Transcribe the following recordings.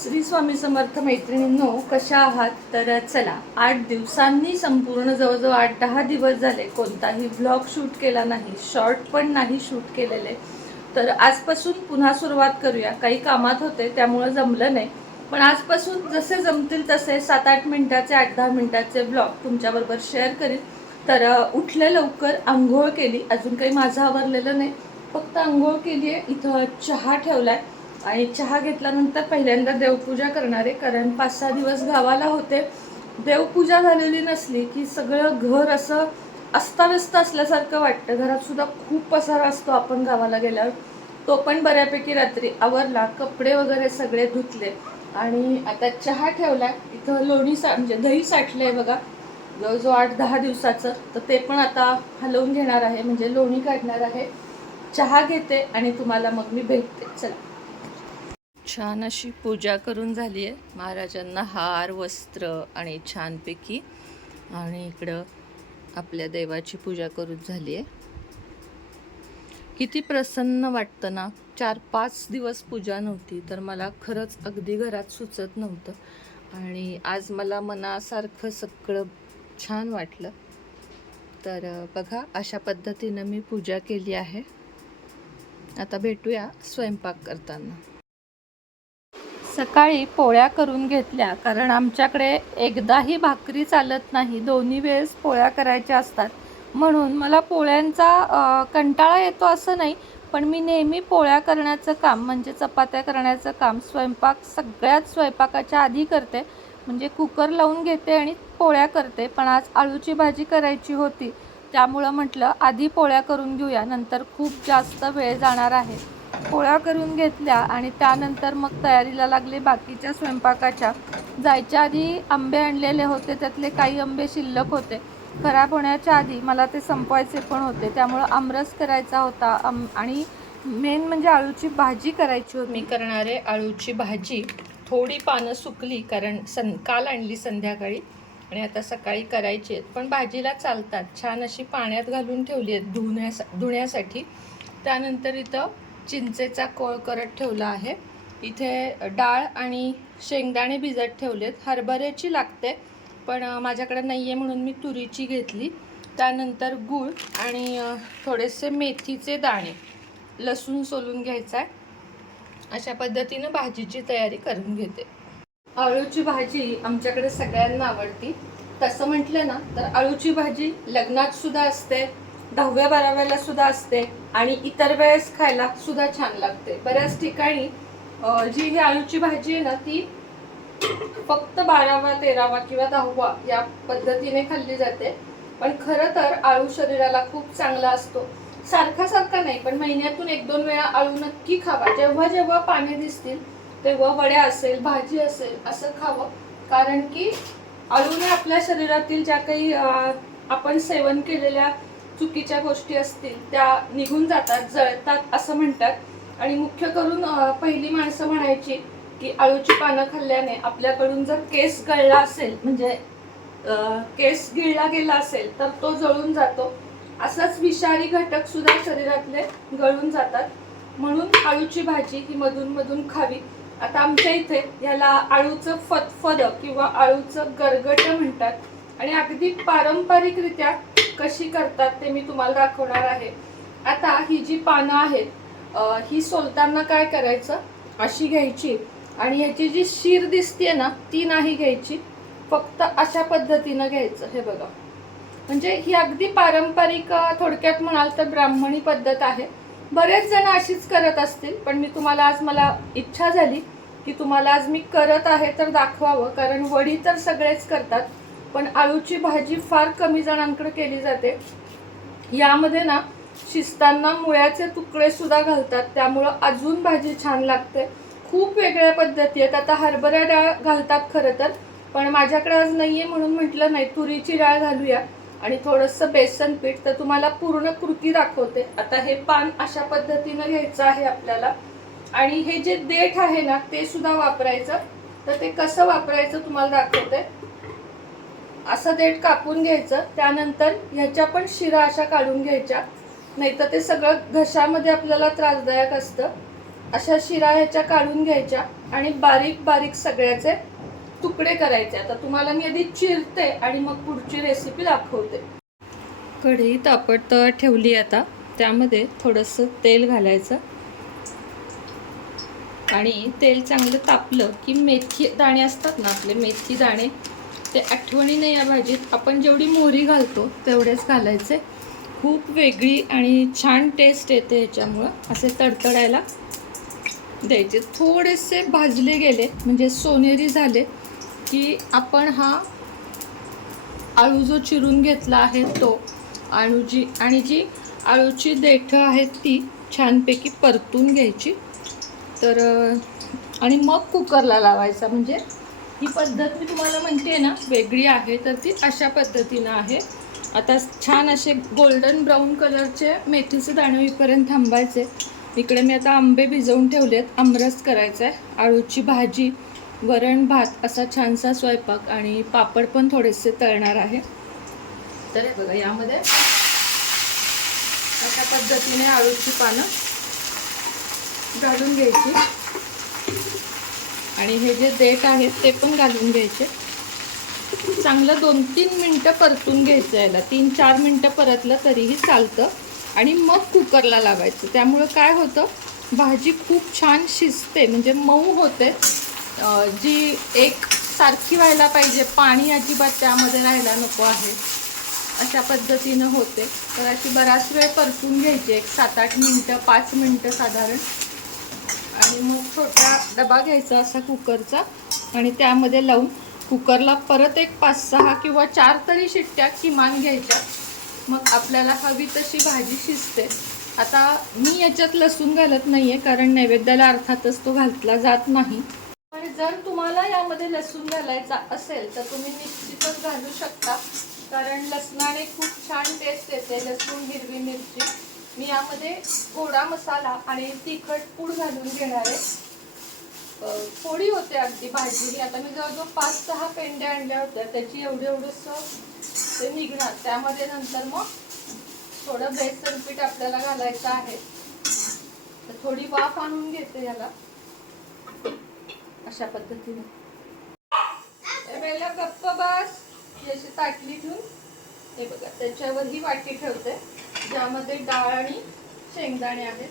श्री स्वामी समर्थ मैत्रिणींनो, कशा आहात? तर चला, 8 दिवसांनी संपूर्ण जवळजवळ 8-10 दिवस झाले कोणताही व्लॉग शूट केला नाही, शॉर्ट पण नाही शूट केलेले. तर आजपासून पुन्हा सुरुवात करूया. काही कामात होते त्यामुळे जमलं नाही, पण आजपासून जसे जमतील तसे 7-8 मिनिटाचे 8-10 मिनिटाचे व्लॉग तुमच्याबरोबर शेअर करीन. तर उठले लवकर, आंघोळ केली, अजून काही माझं आवरलेलं नाही, फक्त आंघोळ केली आहे. इथं चहा ठेवलाय आणि चहा घेतल्यानंतर पहिल्यांदा देवपूजा करणार आहे, कारण 5-6 दिवस गावाला होते. देवपूजा झालेली नसली की सगळं घर असं अस्ताव्यस्त असल्यासारखं वाटतं. घरात सुद्धा खूप पसारा असतो आपण गावाला गेल्यावर. तो पण बऱ्यापैकी रात्री आवरला, कपडे वगैरे सगळे धुतले आणि आता चहा ठेवला. इथं लोणी म्हणजे दही साठलं आहे बघा, जवळजवळ 8-10 दिवसाचं. तर ते पण आता हलवून घेणार आहे, म्हणजे लोणी काढणार आहे. चहा घेते आणि तुम्हाला मग मी भेटते. चला. छान अशी पूजा करून झाली आहे. महाराजांना हार, वस्त्र आणि छानपैकी, आणि इकडं आपल्या देवाची पूजा करून झाली आहे. किती प्रसन्न वाटतं ना. 4-5 दिवस पूजा नव्हती तर मला खरंच अगदी घरात सुचत नव्हतं, आणि आज मला मनासारखं सगळं छान वाटलं. तर बघा, अशा पद्धतीनं मी पूजा केली आहे. आता भेटूया स्वयंपाक करताना. सकाळी पोळ्या करून घेतल्या, कारण आमच्याकडे एकदाही भाकरी चालत नाही, दोन्ही वेळेस पोळ्या करायच्या असतात. म्हणून मला पोळ्यांचा कंटाळा येतो असं नाही, पण मी नेहमी पोळ्या करण्याचं काम, म्हणजे चपात्या करण्याचं काम, सगळ्यात स्वयंपाकाच्या आधी करते. म्हणजे कुकर लावून घेते आणि पोळ्या करते. पण आज आळूची भाजी करायची होती, त्यामुळं म्हटलं आधी पोळ्या करून घेऊया, नंतर खूप जास्त वेळ जाणार आहे. पोळ्या करून घेतल्या आणि त्यानंतर मग तयारीला लागले बाकीच्या स्वयंपाकाच्या. जायच्या आधी आंबे आणलेले होते, त्यातले काही आंबे शिल्लक होते. खराब होण्याच्या आधी मला ते संपवायचे पण होते, त्यामुळं आमरस करायचा होता. आणि मेन म्हणजे आळूची भाजी करायची होती. मी करणारे आळूची भाजी. थोडी पानं सुकली, कारण काल आणली संध्याकाळी आणि आता सकाळी करायची आहेत, पण भाजीला चालतात. छान अशी पाण्यात घालून ठेवली आहेत धुण्यासाठी. त्यानंतर इथं चिंचेचा कोळ करत ठेवला आहे. इथे डाळ आणि शेंगदाणे भिजत ठेवलेत. हरभऱ्याची लागते, पण माझ्याकडे नाही आहे म्हणून मी तुरीची घेतली. त्यानंतर गूळ आणि थोडेसे मेथीचे दाणे, लसूण सोलून घ्यायचा आहे. अशा पद्धतीनं भाजीची तयारी करून घेते. आळूची भाजी आमच्याकडे सगळ्यांना आवडती. तसं म्हटलं ना तर आळूची भाजी लग्नात सुद्धा असते, 10व्या-12व्याला सुद्धा असते, आणि इतर वेळेस खायला सुद्धा छान लागते. बऱ्याच ठिकाणी जी ही आळूची भाजी आहे ना, ती फक्त 12वा, 13वा किंवा 10वा या पद्धतीने खाल्ली जाते. पण खरं तर आळू शरीराला खूप चांगला असतो. सारखा नाही, पण महिन्यातून 1-2 वेळा आळू नक्की खावा. जेव्हा जेव्हा पाने दिसतील तेव्हा वड्या असेल, भाजी असेल, असं खावं. कारण की आळूने आपल्या शरीरातील ज्या काही आपण सेवन केलेल्या चुकीच्या गोष्टी असतील त्या निघून जातात, जळतात असं म्हणतात. आणि मुख्य करून पहिली माणसं म्हणायची की आळूची पानं खाल्ल्याने आपल्याकडून जर केस गळला असेल, म्हणजे केस गिळला गेला असेल, तर तो जळून जातो. असंच विषारी घटक सुद्धा शरीरातले गळून जातात. म्हणून आळूची भाजी ही मधून मधून खावी. आता आमच्या इथे याला आळूचं फतफद किंवा आळूचं गरगट म्हणतात, आणि अगदी पारंपरिकरित्या कशी करतात ते मी तुम्हाला दाखवणार आहे. आता ही जी पानं आहेत, ही सोलताना काय करायचं, अशी घ्यायची आणि ह्याची जी शीर दिसते ना, ती नाही घ्यायची, फक्त अशा पद्धतीनं घ्यायचं. हे बघा, म्हणजे ही अगदी पारंपरिक, थोडक्यात म्हणाल तर ब्राह्मणी पद्धत आहे. बरेच जण अशीच करत असतील, पण मी तुम्हाला आज, मला इच्छा झाली की तुम्हाला आज मी करत आहे तर दाखवावं. कारण वडी तर सगळेच करतात, पण आळूची भाजी फार कमी जणांकडे केली जाते. यामध्ये ना शिजताना मुळ्याचे तुकडे सुद्धा घालतात, त्यामुळं अजून भाजी छान लागते. खूप वेगळ्या पद्धती आहेत. आता हरभरा डाळ घालतात खरं तर, पण माझ्याकडे आज नाहीये म्हणून म्हटलं नाही, तुरीची डाळ घालूया आणि थोडंसं बेसन पीठ. तर तुम्हाला पूर्ण कृती दाखवते. आता हे पान अशा पद्धतीनं घ्यायचं आहे आपल्याला, आणि हे जे देठ आहे ना ते सुद्धा वापरायचं. तर ते कसं वापरायचं तुम्हाला दाखवते. असं देठ कापून घ्यायचं, त्यानंतर ह्याच्या पण शिरा अशा काढून घ्यायच्या, नाहीतर ते सगळं घशामध्ये आपल्याला त्रासदायक असतं. अशा शिरा ह्याच्या काढून घ्यायच्या आणि बारीक बारीक सगळ्याचे तुकडे करायचे. आता तुम्हाला मी आधी चिरते आणि मग पुढची रेसिपी दाखवते. कढई तापत ठेवली. आता त्यामध्ये थोडंसं तेल घालायचं आणि तेल चांगलं तापलं की मेथी दाणे असतात ना आपले, मेथी दाणे ते आठवणीने या भाजीत आपण जेवढी मोहरी घालतो तेवढेच घालायचे. खूप वेगळी आणि छान टेस्ट येते ह्याच्यामुळं. असे तडतडायला द्यायचे. थोडेसे भाजले गेले म्हणजे सोनेरी झाले की आपण हा आळू जो चिरून घेतला आहे तो आणि जी आळूची देठं आहेत ती छानपैकी परतून घ्यायची. तर आणि मग कुकरला लावायचा. म्हणजे ही पद्धत मी तुम्हाला म्हणते ना वेगळी आहे, तर ती अशा पद्धतीनं आहे. आता छान असे गोल्डन ब्राऊन कलरचे मेथीचे दाणे होईपर्यंत थांबायचे. इकडे मी आता आंबे भिजवून ठेवलेत, आमरस करायचा आहे. आळूची भाजी, वरण भात असा छानसा स्वयंपाक आणि पापड पण थोडेसे तळणार आहे. तर हे बघा, यामध्ये अशा पद्धतीने आळूची पानं घालून घ्यायची आणि हे जे देठ आहेत ते पण घालून घ्यायचे. चांगलं 2-3 मिनटं परतून घ्यायचं. याला 3-4 मिनटं परतलं तरीही चालतं आणि मग कुकरला लावायचं. त्यामुळं काय होतं, भाजी खूप छान शिजते, म्हणजे मऊ होते. जी एक सारखी व्हायला पाहिजे, पाणी अजिबात त्यामध्ये राहायला नको आहे, अशा पद्धतीनं होते. तर अशी बराच वेळ परतून घ्यायची, एक 7-8 मिनटं, 5 मिनटं साधारण. आणि मग छोटा डबा घ्यायचा असा कुकरचा आणि त्यामध्ये लावून कुकरला परत एक 5-6 किंवा 4 तरी शिट्ट्या किमान घ्यायच्या. मग आपल्याला हवी तशी भाजी शिजते. आता मी याच्यात लसूण घालत नाहीये कारण नैवेद्याला अर्थातच तो घातला जात नाही. पण जर तुम्हाला यामध्ये लसूण घालायचा असेल तर तुम्ही निश्चितच घालू शकता, कारण लसणाने खूप छान टेस्ट येते. लसूण, हिरवी मिरची. मी यामध्ये गोडा मसाला आणि तिखट पूड घालून घेणार आहे. थोडी होते अगदी भाजी. आता मी जवळजवळ 5-6 पेंड्या आणल्या होत्या, त्याची एवढंसं ते निघणार. त्यामध्ये नंतर मग थोडं बेसन पीठ आपल्याला घालायचं आहे. तर थोडी वाफ आणून घेते याला अशा पद्धतीने. वेळेला गप्प बस. याची ताटली ठेवून हे बघा, त्याच्यावर ही वाटी ठेवते ज्यामध्ये डाळ आणि शेंगदाणे आहेत.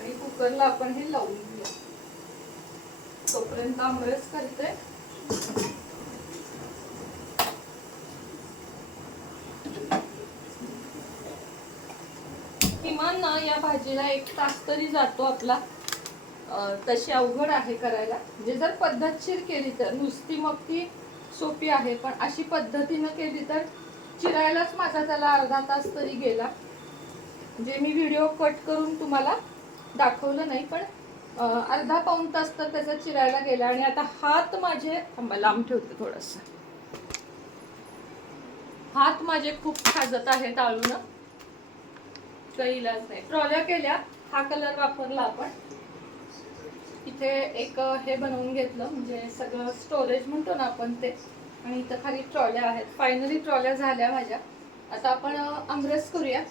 आणि कुकरला आपण हे लावून घेऊया. तोपर्यंत आमरस करते. किमान ना या भाजीला 1 तास तरी जातो आपला. तशी अवघड आहे करायला. म्हणजे जर पद्धतशीर केली तर नुसती मग ती सोपी आहे, पण अशी पद्धतीनं केली तर चिरायलाच माझा त्याला अर्धा तास तरी गेला. म्हणजे मी व्हिडिओ कट करून तुम्हाला दाखवलं नाही, पण अर्धा-पाऊण तास तर त्याचा चिरायला गेला. आणि आता हात माझे लांब ठेवते, थोडंसं हात माझे खूप खाजत आहेत आळून. काही इलाज नाही. ट्रॉल्या केल्या, हा कलर वापरला आपण. इथे एक हे बनवून घेतलं, म्हणजे सगळं स्टोरेज म्हणतो ना आपण ते. आणि इथं खाली ट्रॉल्या आहेत. फायनली ट्रॉल्या झाल्या माझ्या. आता आपण आमरस करूया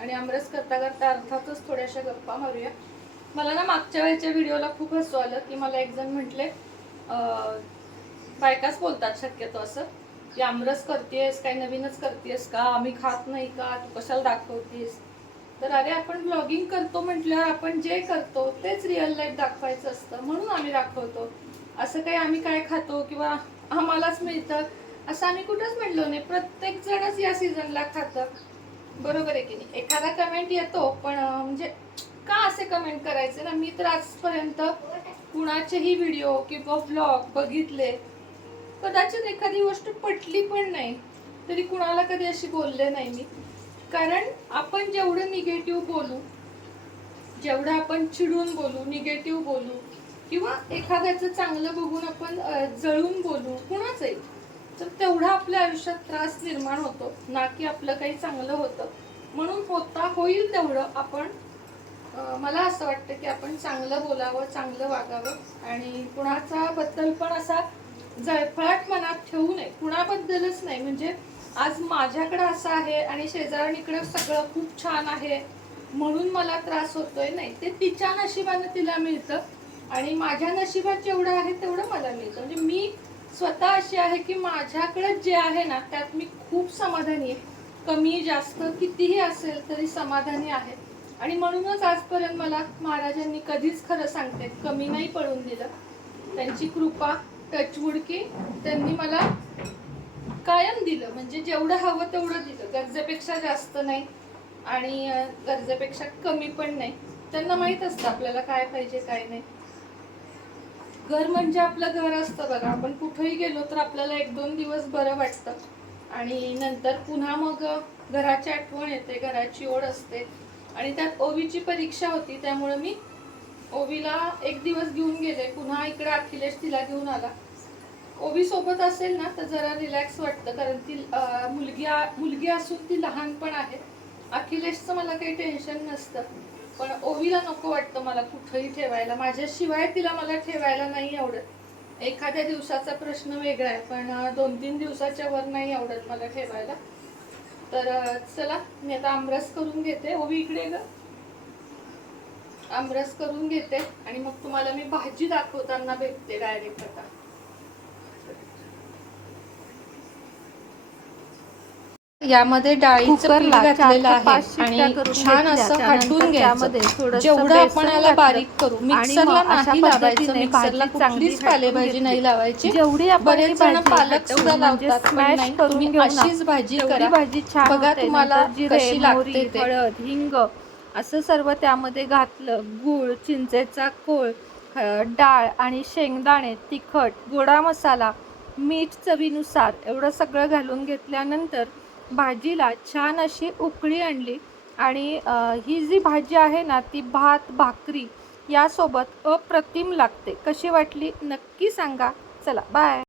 आणि आमरस करता करता अर्थातच थोड्याशा गप्पा मारूया. मला ना मागच्या वेळेच्या व्हिडिओला खूप हसू आलं की मला एक जण म्हटले, बायकाच बोलतात शक्यतो असं, की आमरस करतेस, काही नवीनच करतेस का, आम्ही खात नाही का, तू कशाला दाखवतेस. तर अरे, आपण ब्लॉगिंग करतो म्हटल्यावर आपण जे करतो तेच रिअल लाईफ दाखवायचं असतं, म्हणून आम्ही दाखवतो. असं काही आम्ही काय खातो किंवा आम्हालाच मिळतं असं आम्ही कुठंच म्हणलो नाही. प्रत्येक जणच या सीझनला खातं, बरोबर आहे की नाही. एखादा कमेंट येतो, पण म्हणजे का असे कमेंट करायचे ना. मी तर आजपर्यंत कुणाचेही व्हिडिओ किंवा ब्लॉग बघितले, कदाचित एखादी गोष्ट पटली पण नाही तरी कुणाला कधी अशी बोलले नाही मी. कारण आपण जेवढं निगेटिव्ह बोलू, जेवढं आपण चिडून बोलू, निगेटिव्ह बोलू किंवा एखाद्याचं चांगलं बघून आपण जळून बोलू कुणाचंही, तर तेवढा आपल्या आयुष्यात त्रास निर्माण होतो ना, की आपलं काही चांगलं होतं. म्हणून होईल तेवढं आपण, मला असं वाटतं की आपण चांगलं बोलावं, चांगलं वागावं आणि कुणाचा बद्दल पण असा जळफळाट मनात ठेवू नये. कुणाबद्दलच नाही. म्हणजे आज माझ्याकडे असं आहे आणि शेजारणीकडे सगळं खूप छान आहे म्हणून मला त्रास होतोय, नाही, ते तिच्या नशिबानं तिला मिळतं आणि माझ्या नशिबात जेवढं आहे तेवढं मला मिळतं. म्हणजे मी स्वतः अशी आहे की माझ्याकडे जे आहे ना त्यात मी खूप समाधानी आहे. कमी जास्त कितीही असेल तरी समाधानी आहे. आणि म्हणूनच आजपर्यंत मला महाराजांनी कधीच, खरं सांगते, कमी नाही पडून दिलं. त्यांची कृपा, टचवूड की त्यांनी मला कायम दिलं. म्हणजे जेवढं हवं तेवढं दिलं. गरजेपेक्षा जास्त नाही आणि गरजेपेक्षा कमी पण नाही. त्यांना माहित असतं आपल्याला काय पाहिजे काय नाही. घर म्हणजे आपलं घर असतं बघा. आपण कुठेही गेलो तर आपल्याला 1-2 दिवस बरं वाटतं आणि नंतर पुन्हा मग घराची आठवण येते, घराची ओढ असते. आणि त्यात ओवीची परीक्षा होती, त्यामुळे मी ओवीला 1 दिवस घेऊन गेले. पुन्हा इकडे अखिलेश तिला घेऊन आला. ओवी सोबत असेल ना तर जरा रिलॅक्स वाटतं, कारण ती मुलगी असून ती लहान पण आहे. अखिलेशचं मला काही टेन्शन नसतं, पण ओवीला नको वाटतं मला कुठेही ठेवायला. माझ्याशिवाय तिला मला ठेवायला नाही आवडत. एखाद्या दिवसाचा प्रश्न वेगळा आहे, पण 2-3 दिवसाच्या वर नाही आवडत मला ठेवायला. तर चला, मी आता आमरस करून घेते. ओवी इकडे ग, आमरस करून घेते आणि मग तुम्हाला मी भाजी दाखवताना भेटते डायरेक्ट. आता यामध्ये डाळीचं पीठ घातलेलं आहे आणि छान असं हटून घ्यायचं. जेवढं आपण याला बारीक करू, मिक्सरला नाही लावायचं. मिक्सरला कुठलीच पालेभाजी नाही लावायची. बरेच जण पालक सुद्धा लावतात, पण नाही, तुम्ही अशीच भाजी करा. बघा तुम्हाला कशी लागते ते. हळद, हिंग असं सर्व त्यामध्ये घातलं. गूळ, चिंचेचा कोळ, डाळ आणि शेंगदाणे, तिखट, गोडा मसाला, मीठ चवीनुसार एवढं सगळं घालून घेतल्यानंतर भाजीला छान अशी उकळी आणली. आणि ही जी भाजी आहे ना ती भात भाकरी यासोबत अप्रतिम लागते. कशी वाटली नक्की सांगा. चला बाय.